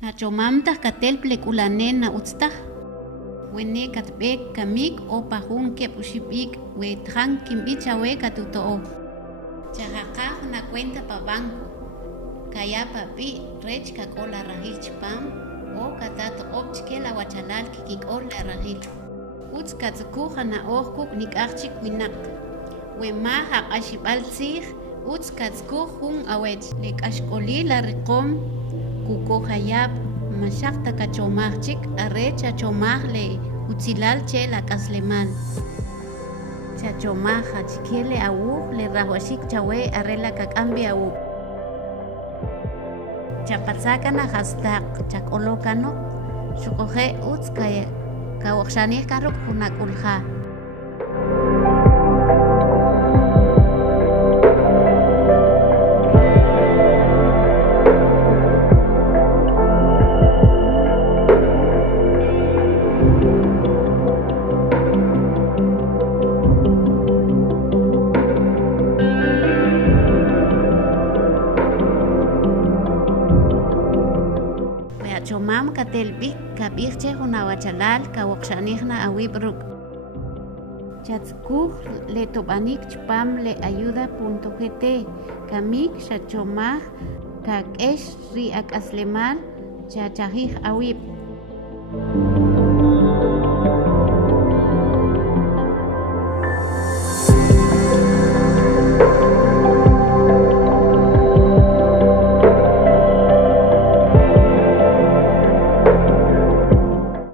Nachomamtaj katel plekulanen na utztaj. Wene katbek kamik o pajun kep ushipik we tran kimbicha we katuto. Chajaka una cuenta pa banco. Kaya papi rech kakola rahil chipam o katato opchke la wachalal kikikol la rahil. Utz katsukuja na ohkuk nikachik winak. We ma haqashibal tzij utz katskuj hun awech lek ashkoli la riqom kuko hayab mashaqta kachomajchik arecha chomajle utzilal che la kaslemal chachomaja chikele awu le rahwashik chawe arela kakambi awu chapatzakana hastaq chakolokano shukoje utz kaya kawakshanih karuk hunakulja. Chomam katelbik kabirche hunawachalal kawakshanihna awibruk. Chatzkuj le tobanik chpam le ayuda.gt kamik shachomaj kakesh ri akaslemal chachajij awib.